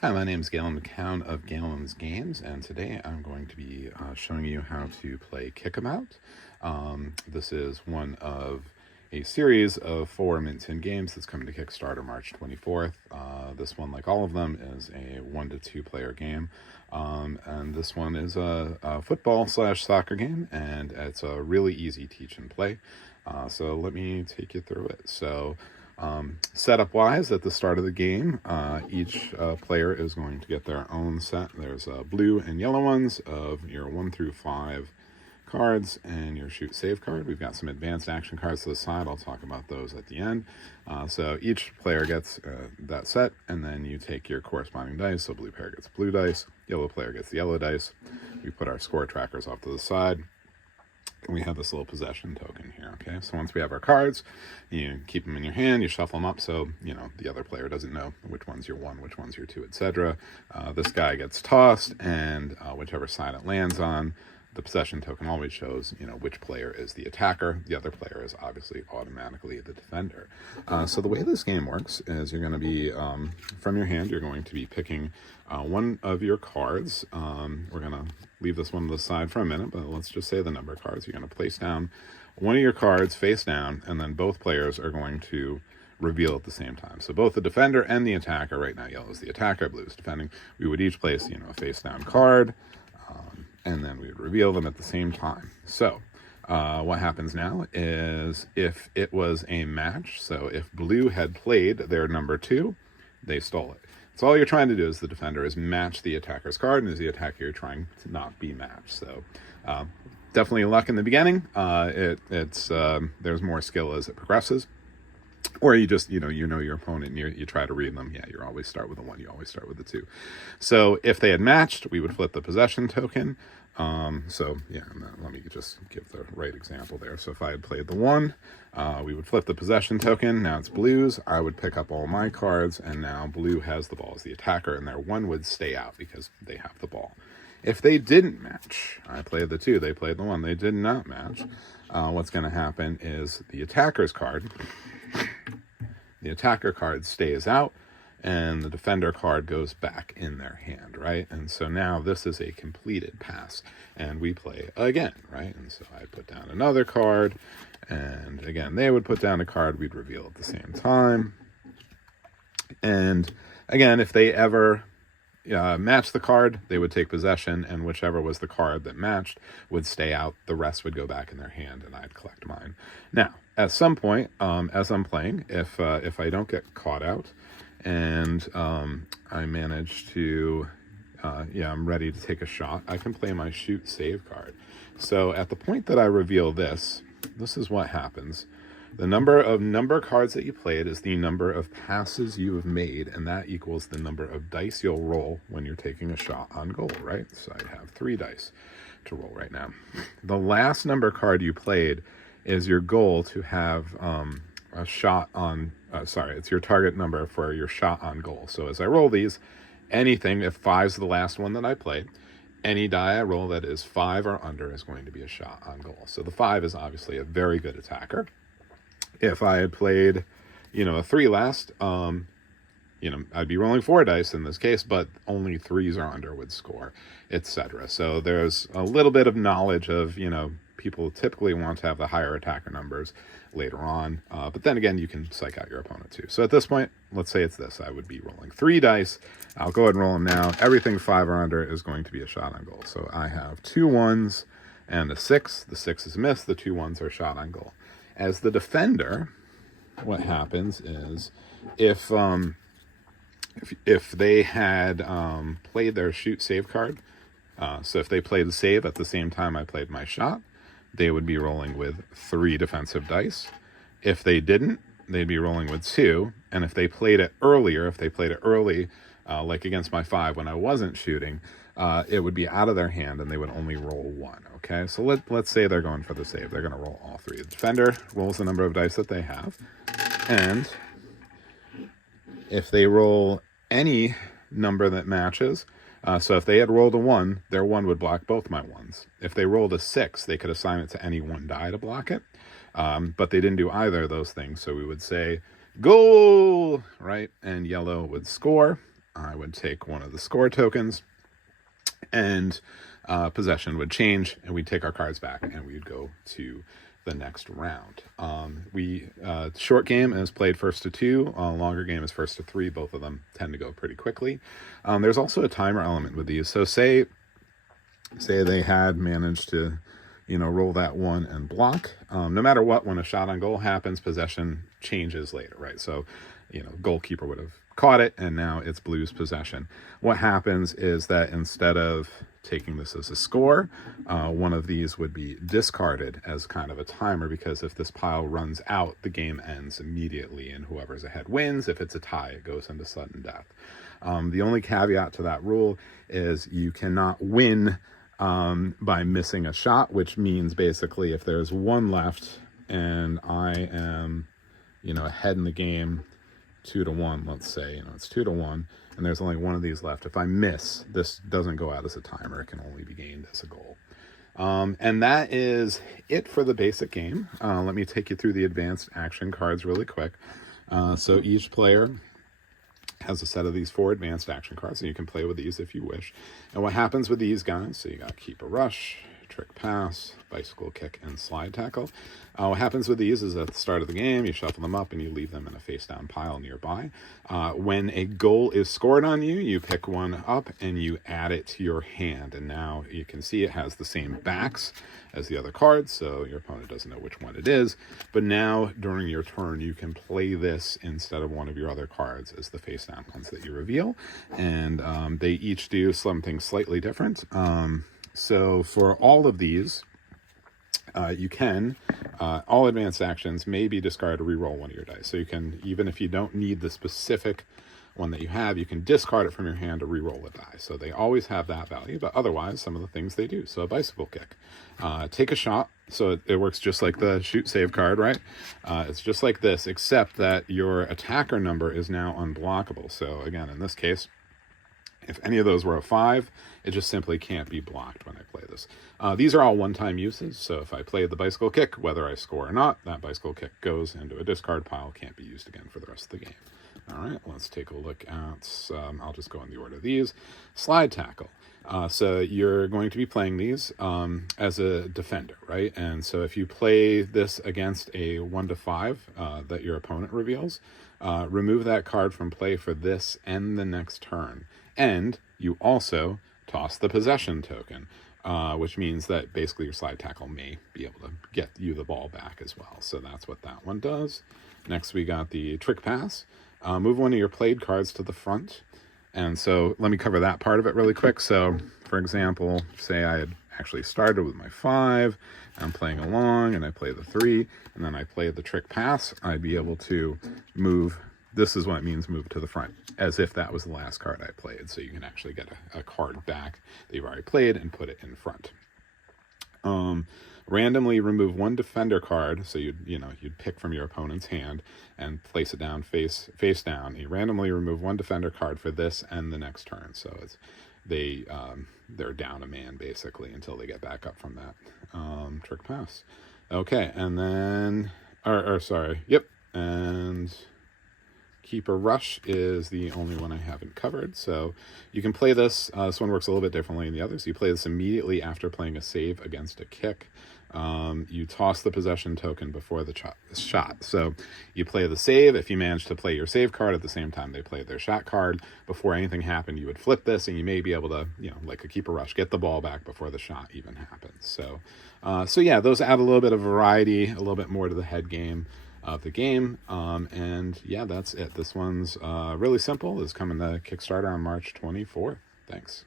Hi, my name is Galen McCown of Galen's Games, and today I'm going to be showing you how to play Kickabout. This is one of a series of 4 Mint 10 games that's coming to Kickstarter March 24th. This one, like all of them, is a 1 to 2 player game. And this one is a football/soccer game, and it's a really easy teach and play. So let me take you through it. Setup wise, at the start of the game, each player is going to get their own set. There's blue and yellow ones of your 1 through 5 cards and your shoot save card. We've got some advanced action cards to the side. I'll talk about those at the end. So each player gets that set, and then you take your corresponding dice. So blue player gets blue dice, yellow player gets the yellow dice. We put our score trackers off to the side. And we have this little possession token here, okay? So once we have our cards, you keep them in your hand, you shuffle them up so, the other player doesn't know which one's your 1, which one's your 2, etc. This guy gets tossed, and whichever side it lands on, the possession token always shows, which player is the attacker. The other player is obviously automatically the defender. So the way this game works is you're going to be, from your hand, you're going to be picking one of your cards. We're going to leave this one to the side for a minute, but let's just say the number of cards. You're going to place down one of your cards face down, and then both players are going to reveal at the same time. So both the defender and the attacker, right now yellow is the attacker, blue is defending, we would each place, a face down card, and then we would reveal them at the same time. So what happens now is if it was a match, so if blue had played their number 2, they stole it. So all you're trying to do as the defender is match the attacker's card, and as the attacker, you're trying to not be matched. So definitely luck in the beginning. There's more skill as it progresses. Or you just, you know your opponent, and you try to read them. Yeah, you always start with the 1, you always start with the 2. So if they had matched, we would flip the possession token. Let me just give the right example there. So if I had played the 1, we would flip the possession token. Now it's blue's. I would pick up all my cards, and now blue has the ball as the attacker, and their 1 would stay out because they have the ball. If they didn't match, I played the 2, they played the 1, they did not match, what's going to happen is the attacker's card, the attacker card stays out, and the defender card goes back in their hand, right? And so now this is a completed pass, and we play again, right? And so I put down another card, and again, they would put down a card, we'd reveal at the same time. And again, if they ever match the card, they would take possession, and whichever was the card that matched would stay out. The rest would go back in their hand, and I'd collect mine. Now, at some point, as I'm playing, if I don't get caught out, and I manage to, I'm ready to take a shot, I can play my shoot save card. So at the point that I reveal this is what happens. The number of cards that you played is the number of passes you have made, and that equals the number of dice you'll roll when you're taking a shot on goal, right? So I have 3 dice to roll right now. The last number card you played is your goal to have a shot on, it's your target number for your shot on goal. So as I roll these, anything, if 5's the last one that I played, any die I roll that is 5 or under is going to be a shot on goal. So the 5 is obviously a very good attacker. If I had played, a 3 last, I'd be rolling 4 dice in this case, but only 3s or under would score, etc. So there's a little bit of knowledge of, people typically want to have the higher attacker numbers later on. But then again, you can psych out your opponent too. So at this point, let's say it's this. I would be rolling 3 dice. I'll go ahead and roll them now. Everything 5 or under is going to be a shot on goal. So I have 2 1s and a 6. The 6 is missed. The 2 1s are shot on goal. As the defender, what happens is if they had played their shoot save card, so if they played the save at the same time I played my shot, they would be rolling with 3 defensive dice. If they didn't, they'd be rolling with 2. And if they played it early, like against my 5 when I wasn't shooting, it would be out of their hand, and they would only roll 1. Okay, so let's say they're going for the save. They're going to roll all 3. The defender rolls the number of dice that they have, and if they roll any number that matches, so if they had rolled a 1, their 1 would block both my 1s. If they rolled a 6, they could assign it to any 1 die to block it, but they didn't do either of those things, so we would say, goal, right? And yellow would score. I would take one of the score tokens, and possession would change, and we'd take our cards back, and we'd go to the next round. Short game is played first to 2. Longer game is first to 3. Both of them tend to go pretty quickly. There's also a timer element with these. So say they had managed to, roll that 1 and block. No matter what, when a shot on goal happens, possession changes later, right? So, goalkeeper would have caught it, and now it's Blues possession. What happens is that instead of taking this as a score, one of these would be discarded as kind of a timer, because if this pile runs out, the game ends immediately, and whoever's ahead wins. If it's a tie, it goes into sudden death. The only caveat to that rule is you cannot win by missing a shot, which means basically if there's 1 left and I am, ahead in the game 2-1, let's say, it's 2-1, and there's only 1 of these left. If I miss, this doesn't go out as a timer. It can only be gained as a goal. And that is it for the basic game. Let me take you through the advanced action cards really quick. So each player has a set of these 4 advanced action cards, and you can play with these if you wish. And what happens with these guys, so you got Keep a Rush, Trick Pass, Bicycle Kick, and Slide Tackle. What happens with these is at the start of the game, you shuffle them up and you leave them in a face-down pile nearby. When a goal is scored on you, you pick one up and you add it to your hand. And now you can see it has the same backs as the other cards, so your opponent doesn't know which one it is. But now, during your turn, you can play this instead of one of your other cards as the face-down ones that you reveal. And they each do something slightly different. So for all of these, you can, all advanced actions may be discarded to re-roll one of your dice. So you can, even if you don't need the specific one that you have, you can discard it from your hand to re-roll a die. So they always have that value, but otherwise, some of the things they do. So a bicycle kick. Take a shot. So it works just like the shoot save card, right? It's just like this, except that your attacker number is now unblockable. So again, in this case, if any of those were a 5, it just simply can't be blocked when I play this. These are all one-time uses, so if I play the bicycle kick, whether I score or not, that bicycle kick goes into a discard pile, can't be used again for the rest of the game. All right, let's take a look at, I'll just go in the order of these. Slide tackle. So you're going to be playing these as a defender, right? And so if you play this against a 1-5 that your opponent reveals, remove that card from play for this and the next turn. And you also toss the possession token, which means that basically your slide tackle may be able to get you the ball back as well. So that's what that one does. Next, we got the trick pass. Move one of your played cards to the front. And so let me cover that part of it really quick. So, for example, say I had actually started with my 5, and I'm playing along, and I play the 3, and then I play the trick pass. I'd be able to move. This is what it means, move to the front, as if that was the last card I played. So you can actually get a card back that you've already played and put it in front. Randomly remove 1 defender card. So you'd pick from your opponent's hand and place it down face down. You randomly remove 1 defender card for this and the next turn. So they're down a man basically until they get back up from that trick pass. Okay, and then and Keep a Rush is the only one I haven't covered. So you can play this. This one works a little bit differently than the others. You play this immediately after playing a save against a kick. You toss the possession token before the shot. So you play the save. If you manage to play your save card at the same time they play their shot card, before anything happened, you would flip this, and you may be able to, like a Keep a Rush, get the ball back before the shot even happens. So yeah, those add a little bit of variety, a little bit more to the head game of the game. And yeah, that's it. This one's really simple. It's coming to Kickstarter on March 24th. Thanks.